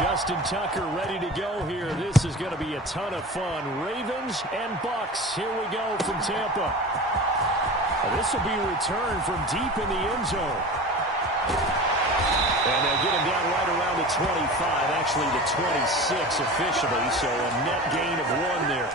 Justin Tucker ready to go here. This is going to be a ton of fun. Ravens and Bucks. Here we go from Tampa. This will be returned from deep in the end zone. And they'll get him down right around the 25, actually the 26 officially, so a net gain of 1 there.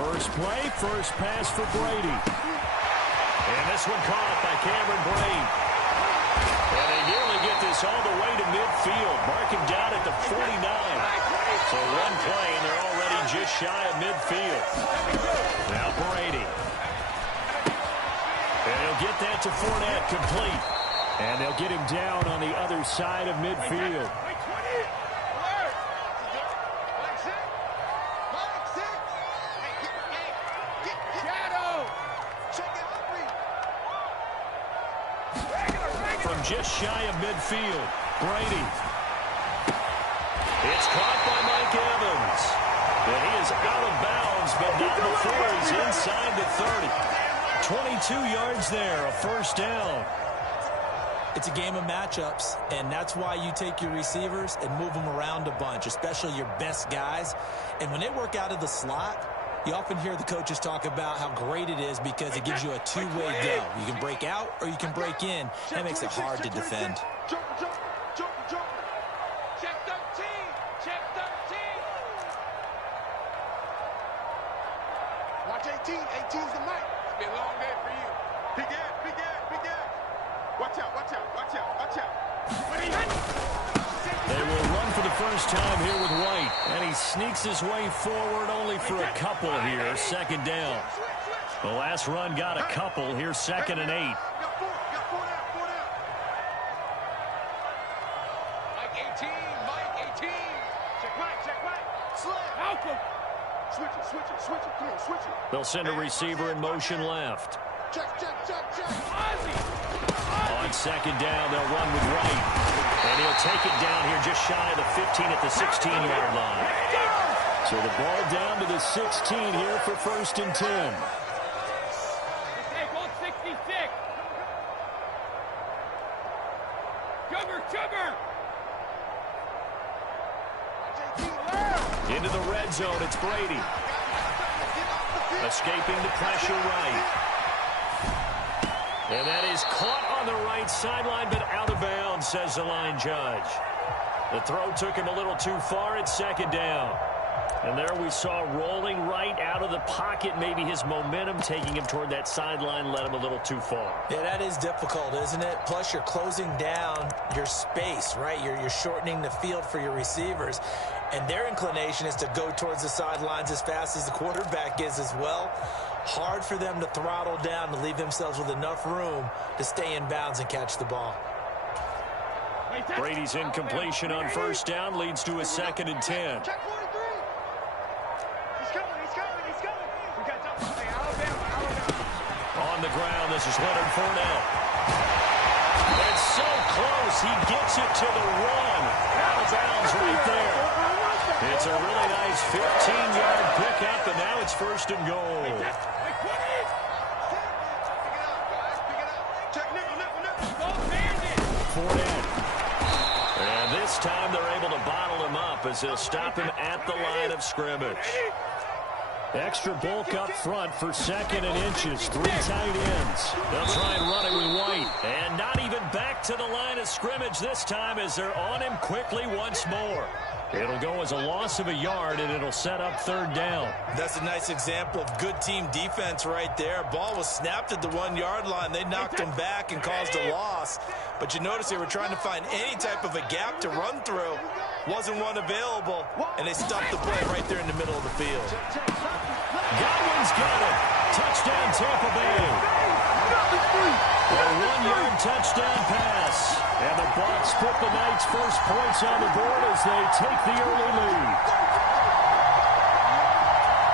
First play, first pass for Brady. And this one caught by Cameron Brate. And they nearly get this all the way to midfield. Mark him down at the 49. So one play, and they're already just shy of midfield. Now Brady. And he'll get that to Fournette, complete. And they'll get him down on the other side of midfield. Just shy of midfield. Brady. It's caught by Mike Evans. And he is out of bounds, but not before he's inside the 30. 22 yards there, a first down. It's a game of matchups, and that's why you take your receivers and move them around a bunch, especially your best guys. And when they work out of the slot, you often hear the coaches talk about how great it is because it gives you a two-way go. You can break out or you can break in. That makes it hard to defend. Check 13. Check 13. Watch 18. 18's the mic. It's been a long day for you. Big ass, big ass, big ass. Watch out, watch out, watch out, watch out. They will run for the first time here with White. And he sneaks his way forward only for a couple here. Second down. The last run got a couple. Here's 2nd and 8. Mike 18, Mike 18. Check right. Slip. Help him. Switch it. Come on, switch it. They'll send a receiver in motion left. Check. On second down, they'll run with White. And he'll take it down here just shy of the 15 at the 16-yard line. So the ball down to the 16 here for 1st and 10. Okay, goal 66. Sugar. Into the red zone, it's Brady. Escaping the pressure right. And that is caught on the right sideline, but out of bounds, says the line judge. The throw took him a little too far at 2nd down. And there we saw rolling right out of the pocket. Maybe his momentum taking him toward that sideline led him a little too far. Yeah, that is difficult, isn't it? Plus, you're closing down your space, right? You're shortening the field for your receivers. And their inclination is to go towards the sidelines as fast as the quarterback is as well. Hard for them to throttle down to leave themselves with enough room to stay in bounds and catch the ball. Brady's incompletion on 1st down leads to a 2nd and 10. Check 43. He's coming. We got Alabama. On the ground, this is Leonard Fournette. It's so close, he gets it to the run. Out of bounds right there. It's a really nice 15-yard pickup, and now it's 1st and goal. Fournette. And this time they're able to bottle him up as they'll stop him at the line of scrimmage. Extra bulk up front for 2nd and inches. 3 tight ends. They'll try and run it with White. And not even back to the line of scrimmage this time as they're on him quickly once more. It'll go as a loss of a yard, and it'll set up 3rd down. That's a nice example of good team defense right there. Ball was snapped at the 1-yard line. They knocked them back and caused a loss. But you notice they were trying to find any type of a gap to run through. wasn't one available, and they stopped the play right there in the middle of the field. Godwin's got it. Touchdown, Tampa Bay. A 1-yard touchdown pass. And the Bucs put the Knights' first points on the board as they take the early lead.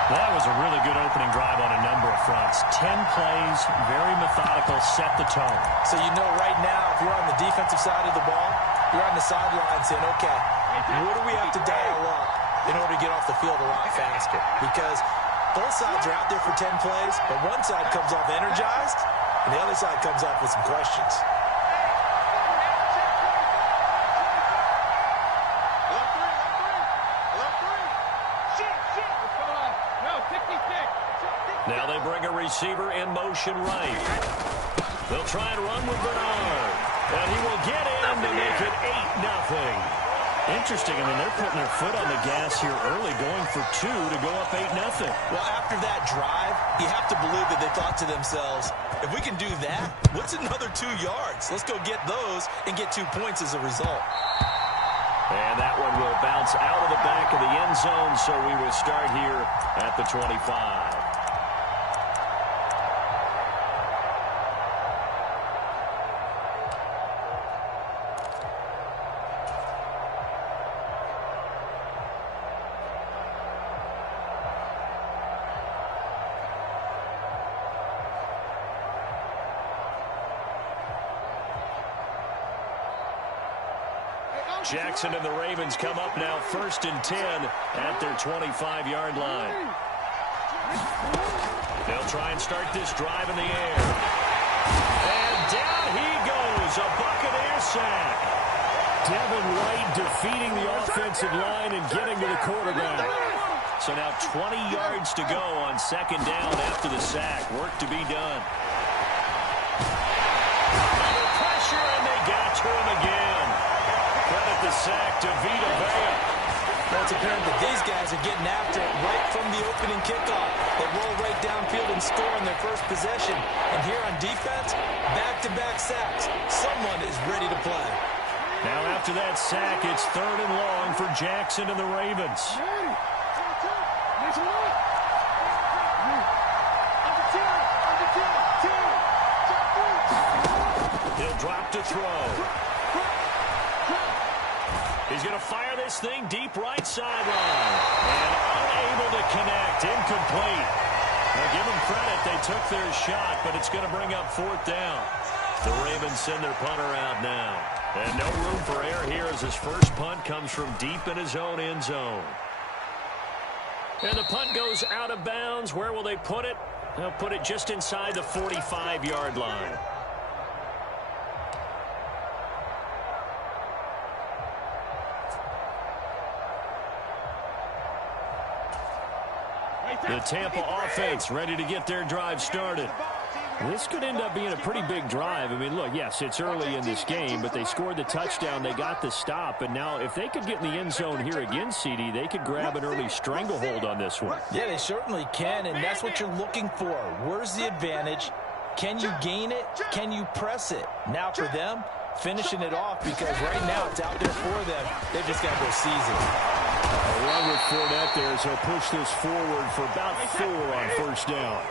That was a really good opening drive on a number of fronts. 10 plays, very methodical, set the tone. So you know right now, if you're on the defensive side of the ball, you're on the sideline saying, okay, what do we have to dial up in order to get off the field a lot faster? Because both sides are out there for 10 plays, but one side comes off energized, and the other side comes off with some questions. Now they bring a receiver in motion right. They'll try and run with Bernard. And he will get in to make it 8-0. Interesting. I mean, they're putting their foot on the gas here early, going for 2 to go up 8-0. Well, after that drive, you have to believe that they thought to themselves, if we can do that, what's another 2 yards? Let's go get those and get 2 points as a result. And that one will bounce out of the back of the end zone, so we will start here at the 25. Jackson and the Ravens come up now 1st and 10 at their 25-yard line. They'll try and start this drive in the air. And down he goes, a Buccaneer sack. Devin White defeating the offensive line and getting to the quarterback. So now 20 yards to go on 2nd down after the sack. Work to be done. Under pressure, and they got to him again. Credit the sack to Vita Vea. Well, it's apparent that these guys are getting after it right from the opening kickoff. They roll right downfield and score on their first possession. And here on defense, back-to-back sacks. Someone is ready to play. Now after that sack, it's 3rd and long for Jackson and the Ravens. He'll drop to throw. He's going to fire this thing deep right sideline. And unable to connect. Incomplete. Now give them credit. They took their shot, but it's going to bring up 4th down. The Ravens send their punter out now. And no room for error here as his first punt comes from deep in his own end zone. And the punt goes out of bounds. Where will they put it? They'll put it just inside the 45-yard line. The Tampa offense ready to get their drive started. This could end up being a pretty big drive. I mean, look, yes, it's early in this game, but they scored the touchdown. They got the stop. And now if they could get in the end zone here again, CD, they could grab an early stranglehold on this one. Yeah, they certainly can, and that's what you're looking for. Where's the advantage? Can you gain it? Can you press it? Now for them, finishing it off, because right now it's out there for them. They've just got to go seize it. A run with Fournette there as he'll push this forward for about 4 on 1st down.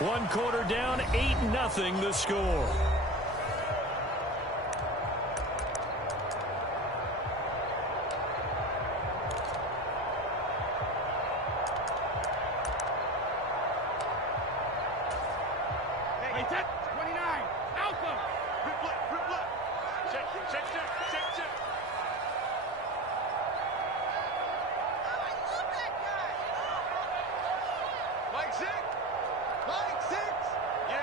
One quarter down, 8-0 the score. Hey, 29, Alpha. Rip left. Check. Mike 6. Yeah.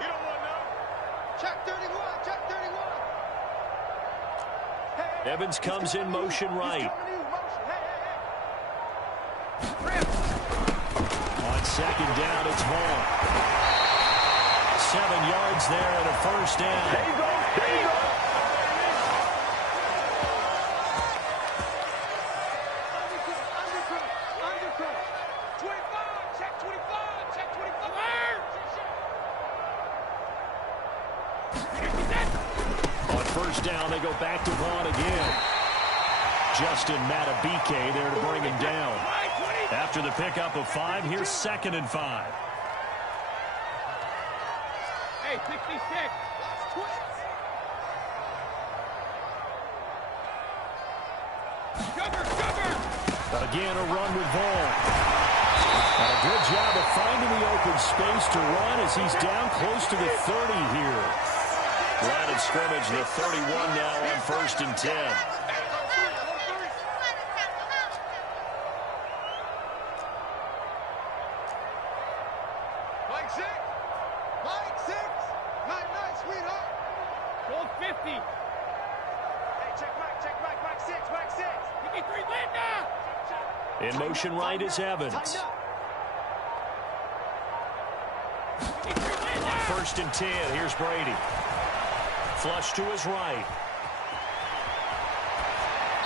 You don't want to know. Check 31. Hey. Evans comes in motion right. On 2nd down, it's Vaughn. 7 yards there and a 1st down. There you go. Undercut. 25. Check 25. they go back to Vaughn again. Justin Matabike there to bring him down. After the pickup of 5, here's 2nd and 5. Hey, 66. Again, a run with Vaughn. And a good job of finding the open space to run as he's down close to the 30 here. Line of scrimmage, the 31 now on 1st and 10. Mike 6. Mike 6. Night, sweetheart. Goal 50. Hey, check Mike. Mike 6. Mike 6. 53, land down. In motion right is Evans. On 1st and 10, here's Brady. Flush to his right.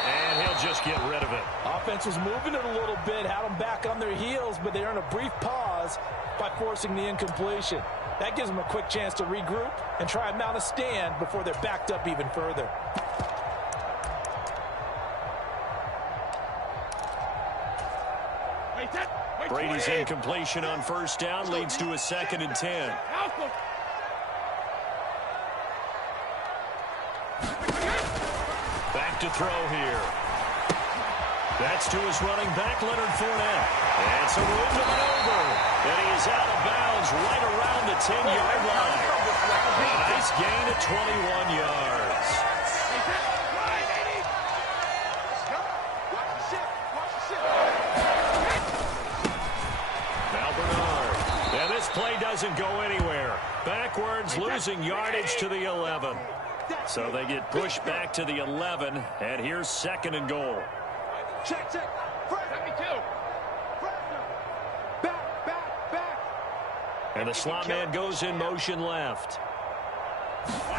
And he'll just get rid of it. Offense was moving it a little bit, had them back on their heels, but they earned a brief pause by forcing the incompletion. That gives them a quick chance to regroup and try and mount a stand before they're backed up even further. Brady's incompletion on 1st down leads to a 2nd and 10. Back to throw here. That's to his running back, Leonard Fournette. It's a room to maneuver. And he is out of bounds right around the 10-yard line. A nice gain of 21 yards. Play doesn't go anywhere. Backwards, losing yardage to the 11. So they get pushed back to the 11, and here's 2nd and goal. Check. 72. Back. And the slot man goes in motion left. Now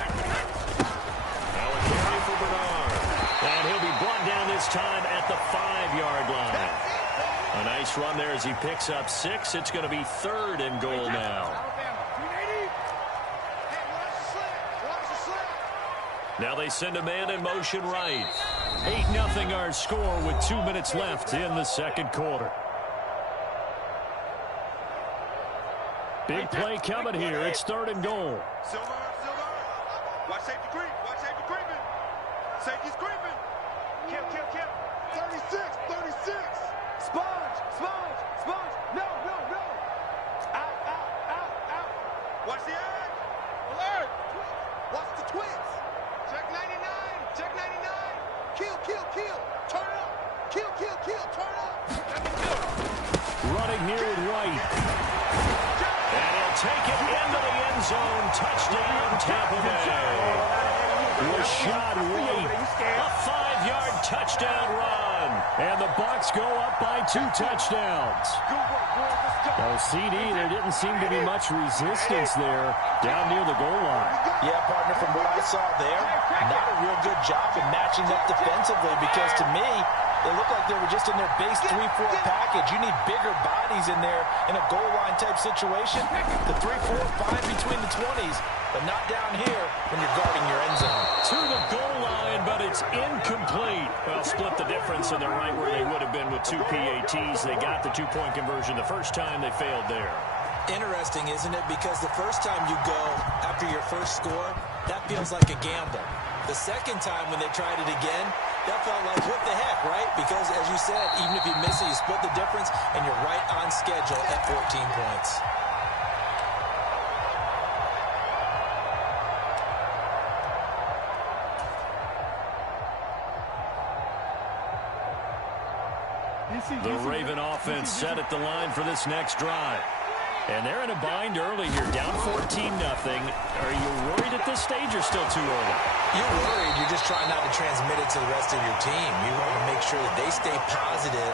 a carry for Bernard. And he'll be brought down this time at the 5-yard line. A nice run there as he picks up 6. It's going to be 3rd and goal now. Now they send a man in motion right. 8-0 our score with 2 minutes left in the 2nd quarter. Big play coming here. It's 3rd and goal. Silver. Watch safety creeping. Safety's creeping. Kill. 36. Sponge. No. Out. Watch the edge. Alert. Watch the twins. Check 99. Kill. Turn it up. Kill. Turn it up. Running near with White. And he'll take it into the end zone. Touchdown, Tampa Bay. Rashad White. A 5-yard touchdown run. And the Bucs go up by 2 touchdowns. Well, CD, there didn't seem to be much resistance there down near the goal line. Yeah, partner, from what I saw there, not a real good job of matching up defensively because to me, they look like they were just in their base 3-4 package. You need bigger bodies in there in a goal line type situation. The 3-4 fine between the 20s, but not down here when you're guarding your end zone. To the goal line, but it's incomplete. Well, split the difference, and they're right where they would have been with 2 PATs. They got the 2-point conversion the first time. They failed there. Interesting, isn't it? Because the first time you go after your first score, that feels like a gamble. The second time when they tried it again, that felt like, what the heck, right? Because, as you said, even if you miss it, you split the difference, and you're right on schedule at 14 points. The Raven offense set at the line for this next drive. And they're in a bind early here, down 14-0. Are you worried at this stage or still too early? You're worried. You're just trying not to transmit it to the rest of your team. You want to make sure that they stay positive.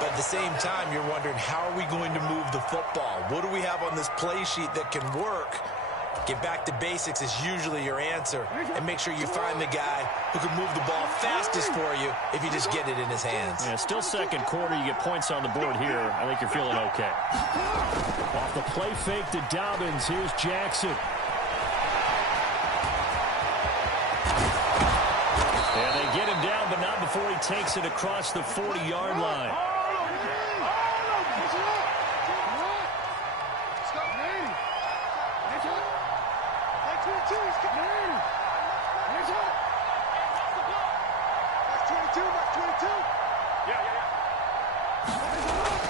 But at the same time, you're wondering, how are we going to move the football? What do we have on this play sheet that can work? Get back to basics is usually your answer. And make sure you find the guy who can move the ball fastest for you if you just get it in his hands. Yeah, still 2nd quarter. You get points on the board here. I think you're feeling okay. Off the play fake to Dobbins. Here's Jackson. And they get him down, but not before he takes it across the 40-yard line.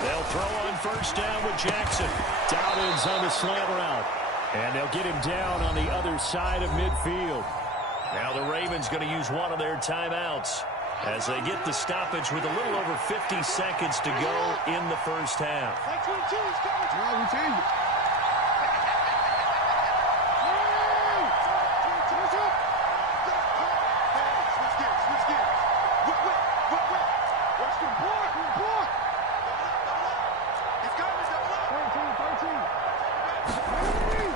They'll throw on first down with Jackson. Dobbins on the slant route. And they'll get him down on the other side of midfield. Now the Ravens going to use one of their timeouts as they get the stoppage with a little over 50 seconds to go in the first half.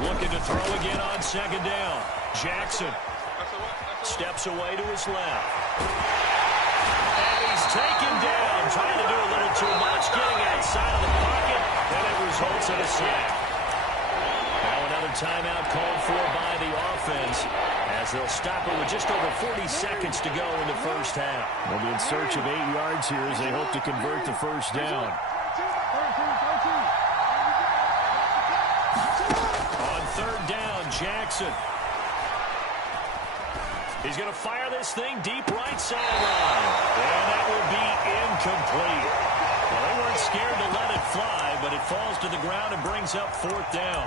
Looking to throw again on second down. Jackson steps away to his left. And he's taken down, trying to do a little too much, getting outside of the pocket, and it results in a sack. Now another timeout called for by the offense as they'll stop it with just over 40 seconds to go in the first half. They'll be in search of 8 yards here as they hope to convert the first down. On third down, Jackson. He's going to fire this thing deep right sideline. And that will be incomplete. Well, they weren't scared to let it fly, but it falls to the ground and brings up fourth down.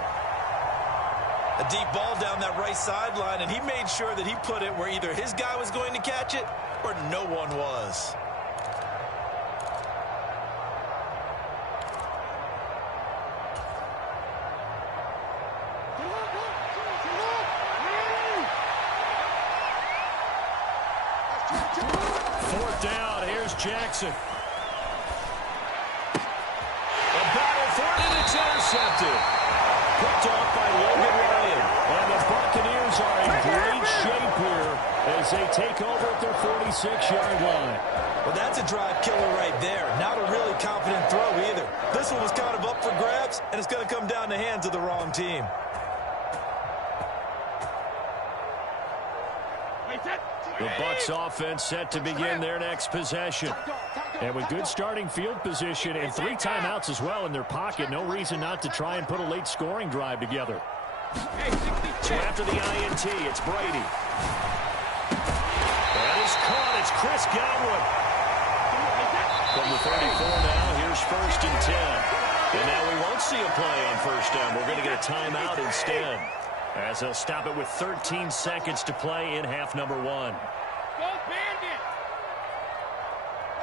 A deep ball down that right sideline, and he made sure that he put it where either his guy was going to catch it or no one was. Fourth down, here's Jackson. A battle for it, and it's intercepted. Picked off by Logan Ryan. And the Buccaneers are in great shape here as they take over at their 46-yard line. Well, that's a drive killer right there. Not a really confident throw either. This one was kind of up for grabs, and it's going to come down the hands of the wrong team. The Bucs offense set to begin their next possession. And with good starting field position and 3 timeouts as well in their pocket, no reason not to try and put a late scoring drive together. So after the INT, it's Brady. That is caught. It's Chris Godwin. From the 34 now, here's first and 10. And now we won't see a play on first down. We're going to get a timeout instead, as they'll stop it with 13 seconds to play in half number 1.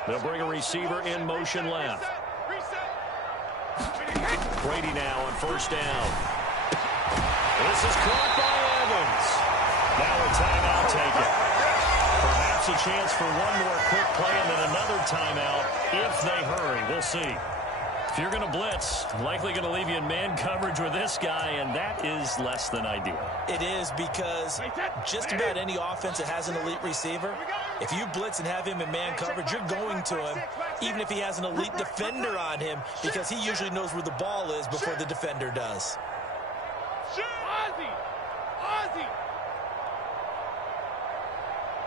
They'll bring a receiver in motion left. Brady now on first down. This is caught by Evans. Now a timeout taken. Perhaps a chance for one more quick play and then another timeout if they hurry. We'll see. If you're going to blitz, likely going to leave you in man coverage with this guy, and that is less than ideal. It is, because just about any offense that has an elite receiver, if you blitz and have him in man coverage, you're going to him, even if he has an elite defender on him, because he usually knows where the ball is before the defender does. Ozzie!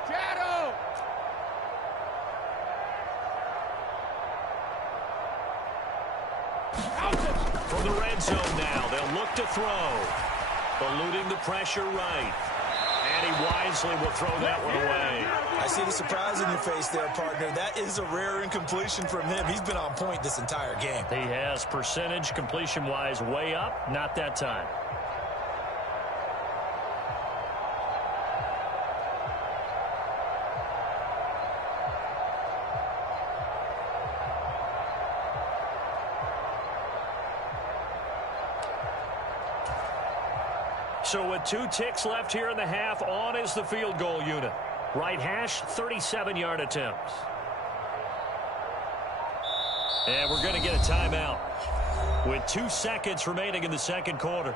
Shadow! From the red zone now, they'll look to throw. Eluding the pressure right. And he wisely will throw that one away. I see the surprise in your face there, partner. That is a rare incompletion from him. He's been on point this entire game. He has percentage completion-wise way up, not that time. So with 2 ticks left here in the half, on is the field goal unit. Right hash, 37-yard attempt. And we're going to get a timeout with 2 seconds remaining in the second quarter.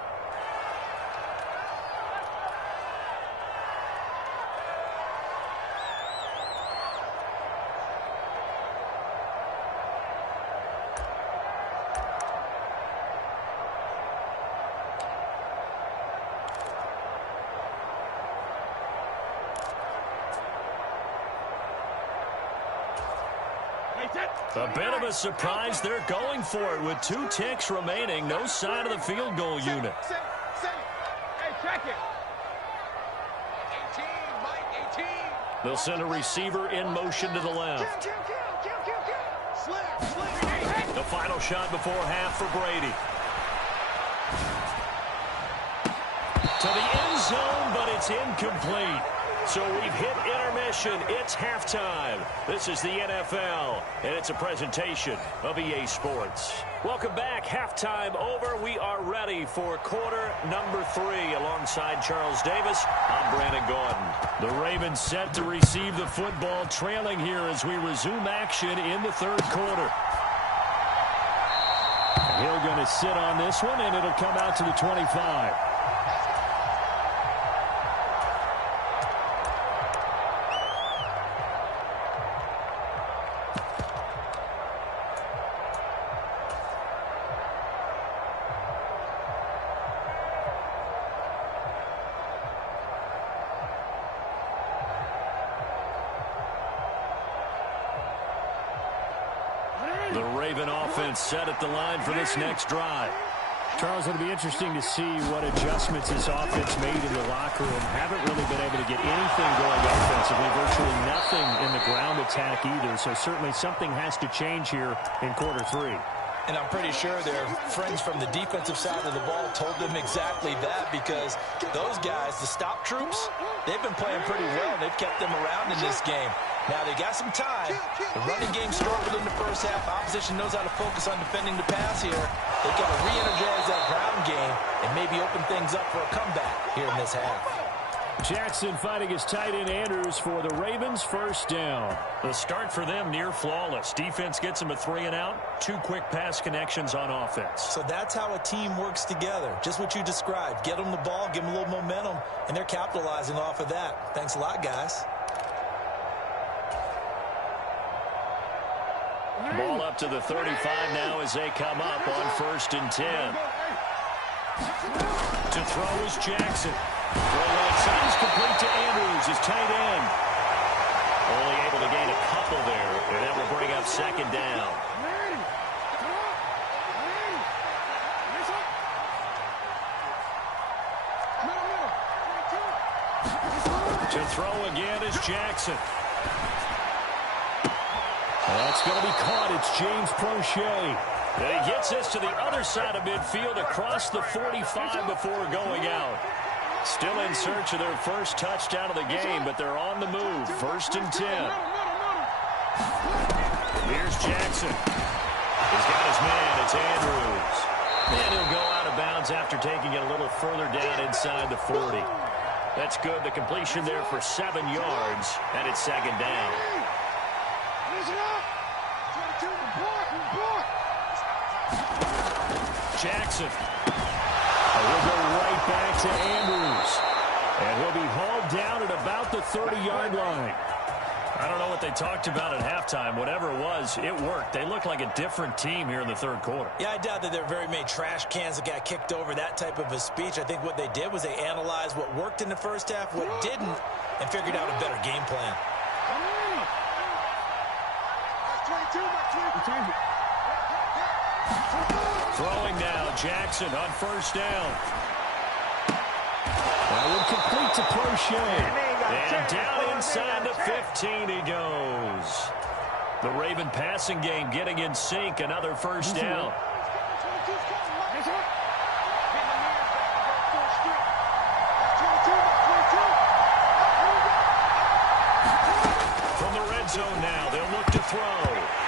A bit of a surprise. They're going for it with 2 ticks remaining. No sign of the field goal unit. Hey, check it. 18, Mike, 18. They'll send a receiver in motion to the left. The final shot before half for Brady. To the end zone, but it's incomplete. So we've hit intermission. It's halftime. This is the NFL, and it's a presentation of EA Sports. Welcome back. Halftime over. We are ready for quarter number 3. Alongside Charles Davis, I'm Brandon Gordon. The Ravens set to receive the football, trailing here as we resume action in the third quarter. Hill going to sit on this one, and it'll come out to the 25. The Raven offense set at the line for this next drive. Charles, it'll be interesting to see what adjustments this offense made in the locker room. Haven't really been able to get anything going offensively, virtually nothing in the ground attack either. So certainly something has to change here in quarter 3. And I'm pretty sure their friends from the defensive side of the ball told them exactly that, because those guys, the stop troops, they've been playing pretty well. They've kept them around in this game. Now they got some time. The running game struggled in the first half. Opposition knows how to focus on defending the pass here. They've got to re-energize that ground game and maybe open things up for a comeback here in this half. Jackson fighting his tight end Andrews for the Ravens, first down. The start for them near flawless. Defense gets them a 3 and out. 2 quick pass connections on offense. So that's how a team works together. Just what you described. Get them the ball, give them a little momentum, and they're capitalizing off of that. Thanks a lot, guys. Ball up to the 35 now as they come up on 1st and 10. To throw is Jackson. Throw outside is complete to Andrews, his tight end. Only able to gain a couple there, and that will bring up 2nd down. To throw again is Jackson. That's going to be caught. It's James Prochet. And he gets this to the other side of midfield across the 45 before going out. Still in search of their first touchdown of the game, but they're on the move. 1st and 10. Here's Jackson. He's got his man. It's Andrews. And he'll go out of bounds after taking it a little further down inside the 40. That's good. The completion there for 7 yards, and it's 2nd down. Jackson. He'll go right back to Andrews. And he'll be hauled down at about the 30-yard line. I don't know what they talked about at halftime. Whatever it was, it worked. They look like a different team here in the third quarter. Yeah, I doubt that there are very many trash cans that got kicked over, that type of a speech. I think what they did was they analyzed what worked in the first half, what didn't, and figured out a better game plan. Throwing now, Jackson on 1st down. That would complete to Prochet. And down inside the 15 he goes. The Raven passing game getting in sync. Another 1st down. From the red zone now, they'll look to throw.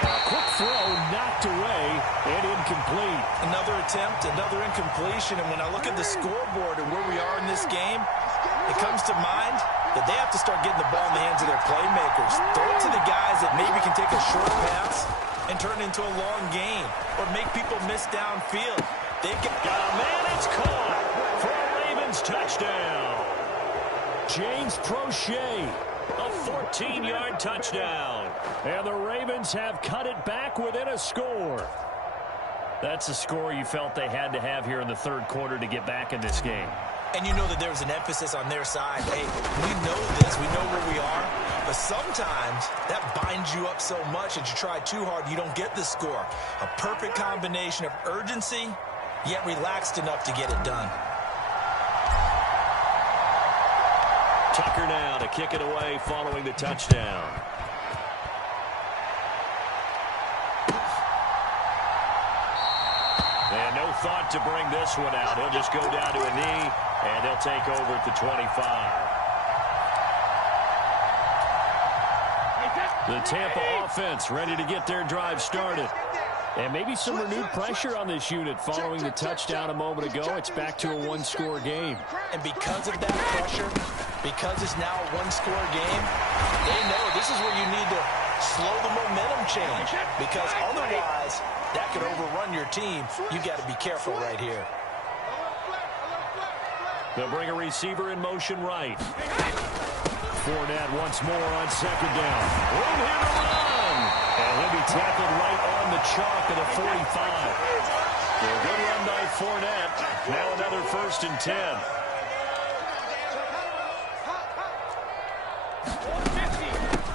A quick throw knocked away and incomplete. Another attempt, another incompletion, and when I look at the scoreboard and where we are in this game, it comes to mind that they have to start getting the ball in the hands of their playmakers. Throw it to the guys that maybe can take a short pass and turn it into a long gain or make people miss downfield. They've got a man, it's caught for a Ravens touchdown. James Prochet. A 14-yard touchdown. And the Ravens have cut it back within a score. That's a score you felt they had to have here in the third quarter to get back in this game. And you know that there was an emphasis on their side. Hey, we know this. We know where we are. But sometimes that binds you up so much that you try too hard, you don't get the score. A perfect combination of urgency, yet relaxed enough to get it done. Tucker now to kick it away following the touchdown. And no thought to bring this one out. He'll just go down to a knee, and they'll take over at the 25. The Tampa offense ready to get their drive started. And maybe some renewed pressure on this unit following the touchdown a moment ago. It's back to a one-score game. And because of that pressure, because it's now a one-score game, they know this is where you need to slow the momentum change. Because otherwise, that could overrun your team. You got to be careful right here. They'll bring a receiver in motion right. Fournette once more on second down. Room here to run. And he'll be tackled right on the chalk of the 45. So a good run by Fournette. Now another 1st and 10.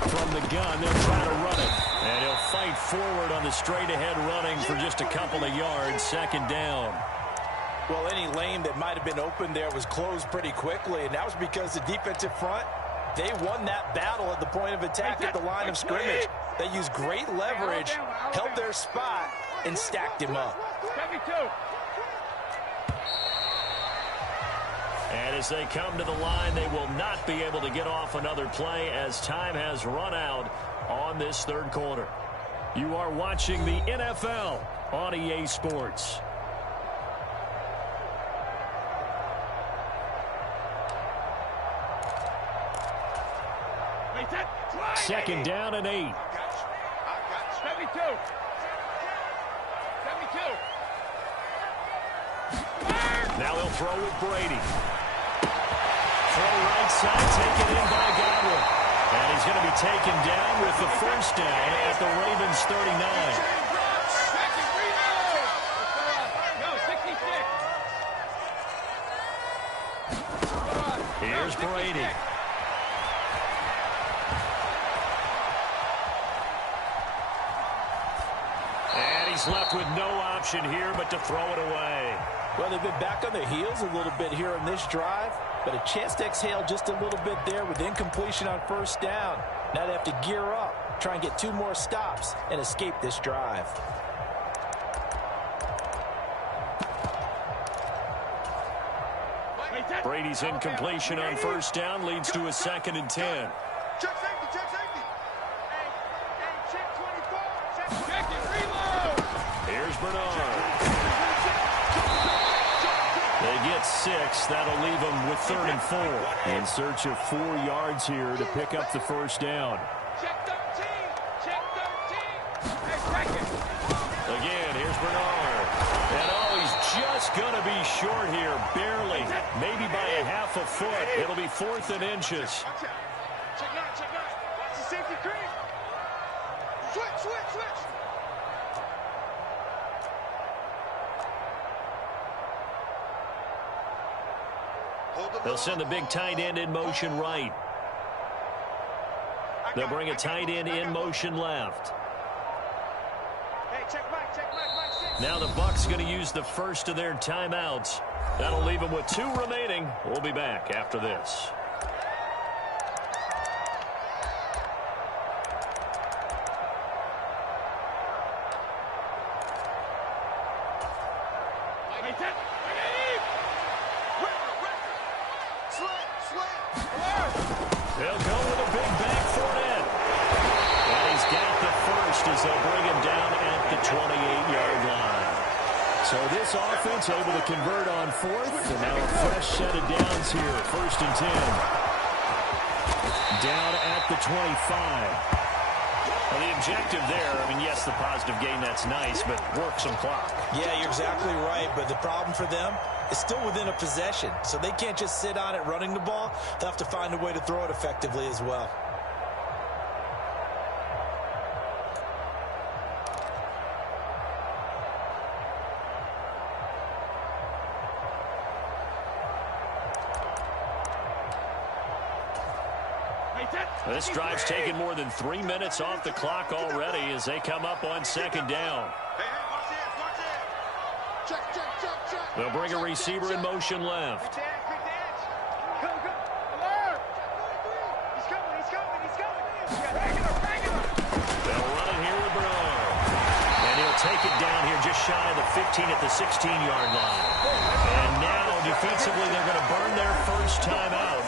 From the gun, they'll try to run it. And he'll fight forward on the straight-ahead running for just a couple of yards. Second down. Well, any lane that might have been open there was closed pretty quickly, and that was because the defensive front, they won that battle at the point of attack at the line of scrimmage. They used great leverage, held their spot, and stacked him up. And as they come to the line, they will not be able to get off another play as time has run out on this third quarter. You are watching the NFL on EA Sports. Second down and 8. 72. Now they'll throw with Brady. Throw right side, taken in by Godwin. And he's going to be taken down with the first down at the Ravens 39. Here's Brady. Left with no option here but to throw it away. Well, they've been back on their heels a little bit here in this drive, but a chance to exhale just a little bit there with incompletion on first down. Now they have to gear up, try and get 2 more stops and escape this drive. Brady's incompletion on first down leads to a 2nd and 10. Check safety, check safety. Hey, check 24. Check it, reload. Here's Bernard. They get 6. That'll leave them with 3rd and 4. In search of 4 yards here to pick up the first down. Check 13. Check 13. Hey, check it. Again, here's Bernard. And he's just going to be short here, barely. Maybe by a half a foot. It'll be 4th and inches. Watch out. Check 9, check 9. Watch the safety cream. Switch. They'll send the big tight end in motion right. They'll bring a tight end in motion left. Hey, check Mike 6. Now the Bucs going to use the first of their timeouts. That'll leave them with 2 remaining. We'll be back after this. They'll go with a big bang for it. And he's got the first as they'll bring him down at the 28-yard line. So this offense able to convert on 4th, and now a fresh set of downs here. 1st and 10. Down at the 25. Well, the objective there, I mean, yes, the positive gain, that's nice, but work some clock. Yeah, you're exactly right, but the problem for them is still within a possession, so they can't just sit on it running the ball. They'll have to find a way to throw it effectively as well. This drive's taken more than 3 minutes off the clock already as they come up on second down. They'll bring a receiver in motion left. They'll run it here with Bernard. And he'll take it down here just shy of the 15 at the 16-yard line. And now, defensively, they're going to burn their first timeout.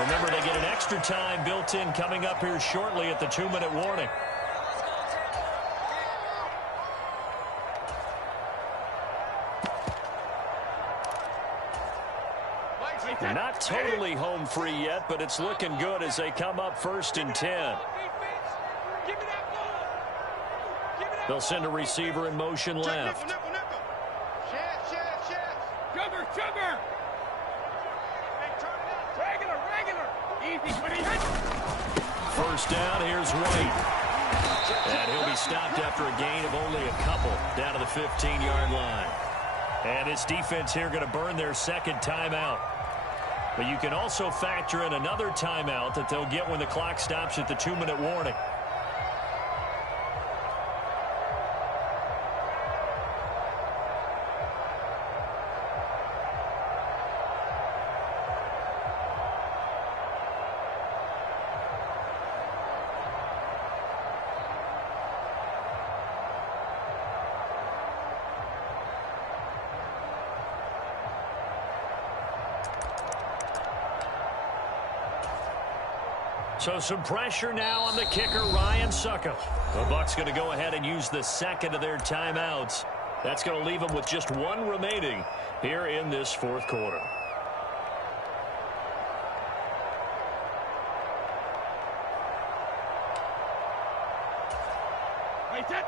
Remember, they get an extra time built in coming up here shortly at the 2-minute warning. Not totally home free yet, but it's looking good as they come up 1st and 10. They'll send a receiver in motion left. First down, here's White. And he'll be stopped after a gain of only a couple down to the 15-yard line. And his defense here going to burn their second timeout. But you can also factor in another timeout that they'll get when the clock stops at the 2-minute warning. So some pressure now on the kicker, Ryan Succop. The Bucs going to go ahead and use the second of their timeouts. That's going to leave them with just one remaining here in this fourth quarter. Wait, 29,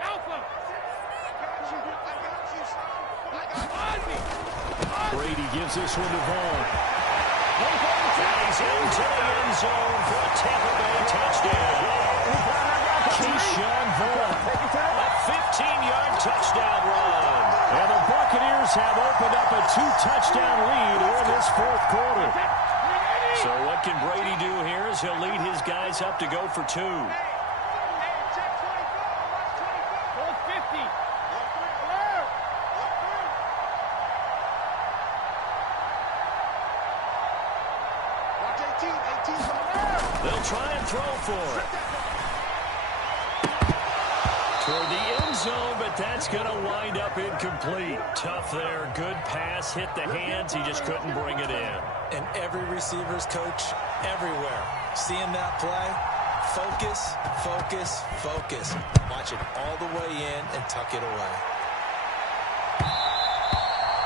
Alpha. Brady gives this one to Vaughn. He's into the end zone for a Tampa Bay touchdown. Keyshawn Vaughn, a 15-yard touchdown run. And the Buccaneers have opened up a 2-touchdown lead in this fourth quarter. So what can Brady do here is he'll lead his guys up to go for 2. They'll try and throw for it. Toward the end zone, but that's going to wind up incomplete. Tough there. Good pass. Hit the hands. He just couldn't bring it in. And every receiver's coach everywhere. Seeing that play, focus, focus, focus. Watch it all the way in and tuck it away.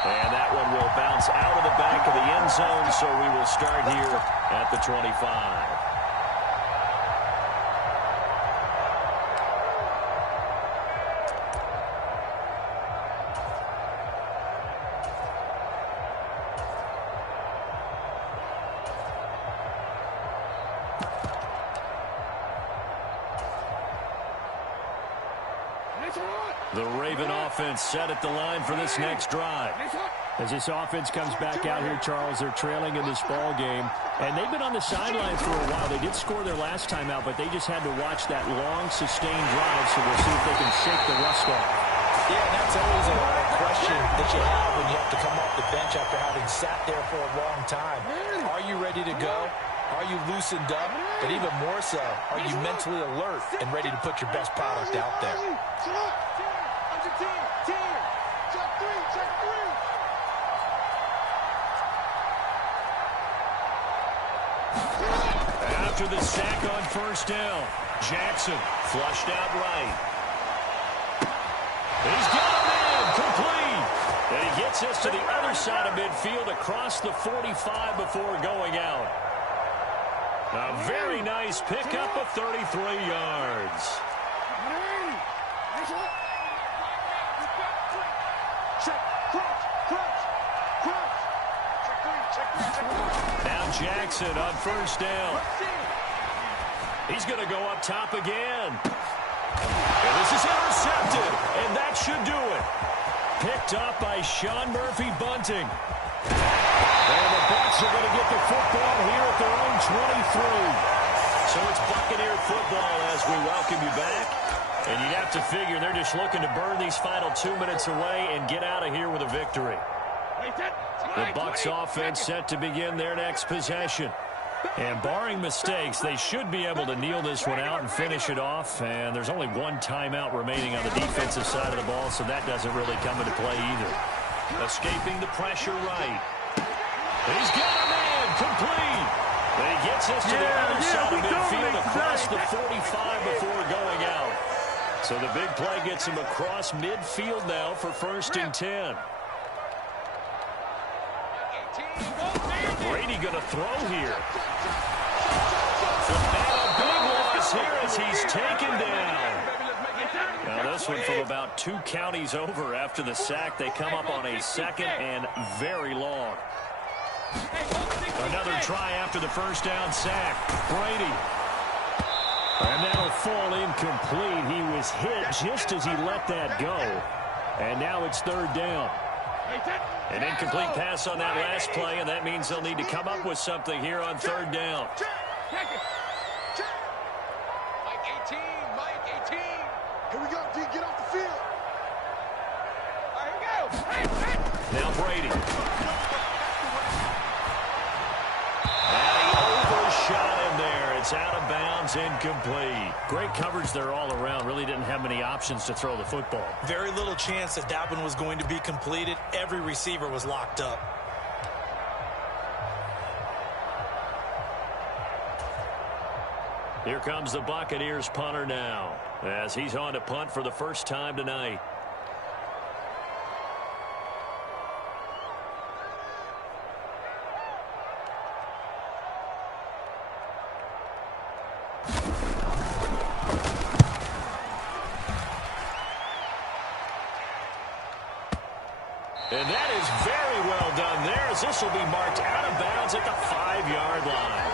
And that one will bounce out of the back of the end zone, so we will start here at the 25. The Raven offense set at the line for this next drive. As this offense comes back out here, Charles, they're trailing in this ball game. And they've been on the sidelines for a while. They did score their last time out, but they just had to watch that long, sustained drive, so we'll see if they can shake the rust off. Yeah, and that's always a question that you have when you have to come off the bench after having sat there for a long time. Are you ready to go? Are you loosened up? But even more so, are you mentally alert and ready to put your best product out there? After the sack on first down, Jackson flushed out right. He's got him in, complete. And he gets us to the other side of midfield across the 45 before going out. A very nice pickup of 33 yards. Now Jackson on first down. He's going to go up top again. And this is intercepted, and that should do it. Picked up by Sean Murphy-Bunting. And the Bucs are going to get the football here at their own 23. So it's Buccaneer football as we welcome you back. And you'd have to figure they're just looking to burn these final 2 minutes away and get out of here with a victory. The Bucs offense set to begin their next possession. And barring mistakes, they should be able to kneel this one out and finish it off. And there's only one timeout remaining on the defensive side of the ball, so that doesn't really come into play either. Escaping the pressure right. He's got a man complete. But he gets us to the other side of midfield across the 45 before going out. So the big play gets him across midfield now for 1st and 10. Brady going to throw here. And a big loss here as he's taken down. Now this one from about 2 counties over after the sack. They come up on a 2nd and very long. Another try after the first down sack. Brady. And that'll fall incomplete. He was hit just as he let that go. And now it's 3rd down. An incomplete pass on that last play, and that means they'll need to come up with something here on 3rd down. Mike 18, Mike 18. Here we go, D, get off the field. All right, here we go. Now Brady. And he overshot him there. It's out of bounds, incomplete. Great coverage there all around. Really didn't have many options to throw the football. Very little chance that one was going to be completed. Every receiver was locked up. Here comes the Buccaneers punter now, as he's on to punt for the first time tonight. And that is very well done there, as this will be marked out of bounds at the 5-yard line.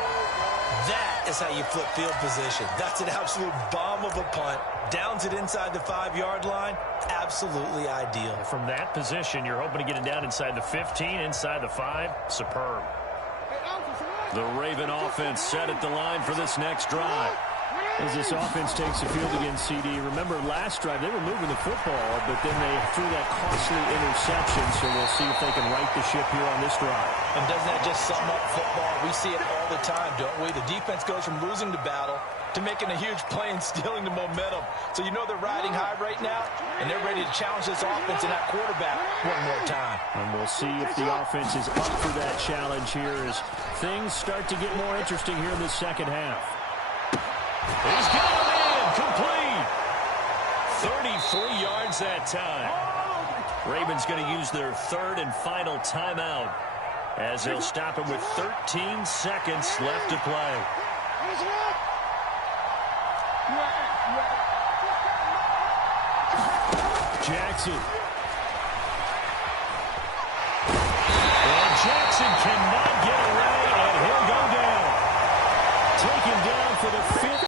That is how you flip field position. That's an absolute bomb of a punt. Downs it inside the 5-yard line. Absolutely ideal. From that position, you're hoping to get it down inside the 15, inside the 5. Superb. The Raven offense set at the line for this next drive. As this offense takes the field against CD, remember last drive they were moving the football, but then they threw that costly interception, so we'll see if they can right the ship here on this drive. And doesn't that just sum up football? We see it all the time, don't we? The defense goes from losing the battle to making a huge play and stealing the momentum. So you know they're riding high right now, and they're ready to challenge this offense and that quarterback one more time. And we'll see if the offense is up for that challenge here as things start to get more interesting here in the second half. He's got a man complete. 33 yards that time. Ravens going to use their 3rd and final timeout as they'll stop him with 13 seconds left to play. Jackson